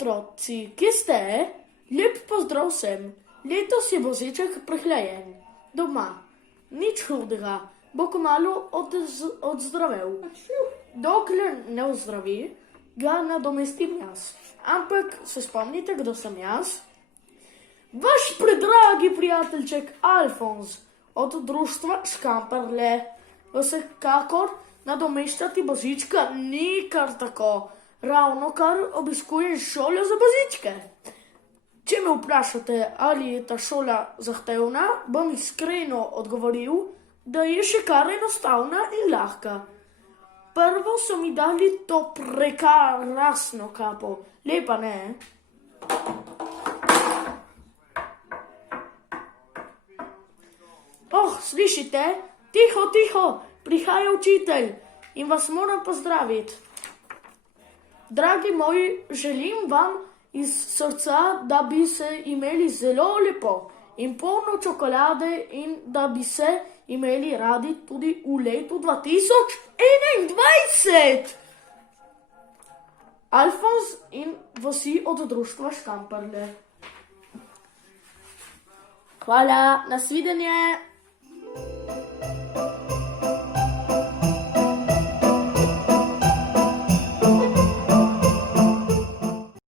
otroci, kje ste? Lep pozdrav vsem. Letos je voziček prehlajen. Doma. Nič hudega. Bo kmalu odzdravel. Dokler ne ozdravi, ga nadomestim jaz. Ampak se spomnite, kdo sem jaz? Vaš predragi prijateljček Alfons od društva Škamperle. Vsekakor nadomeščati božička ni kar tako. Ravno kar obiskujem šolo za božičke. Če me vprašate, ali je ta šola zahtevna, bom iskreno odgovoril, da je še kar enostavna in lahka. Prvo so mi dali to prekrasno kapo. Lepa, ne? Oh, slišite? Tiho, tiho, prihaja učitelj in vas moram pozdraviti. Dragi moji, želim vam iz srca, da bi se imeli zelo lepo in polno čokolade in da bi se imeli radi tudi v letu 2021. Alfons in vsi od društva Škamperle. Hvala, nasvidenje.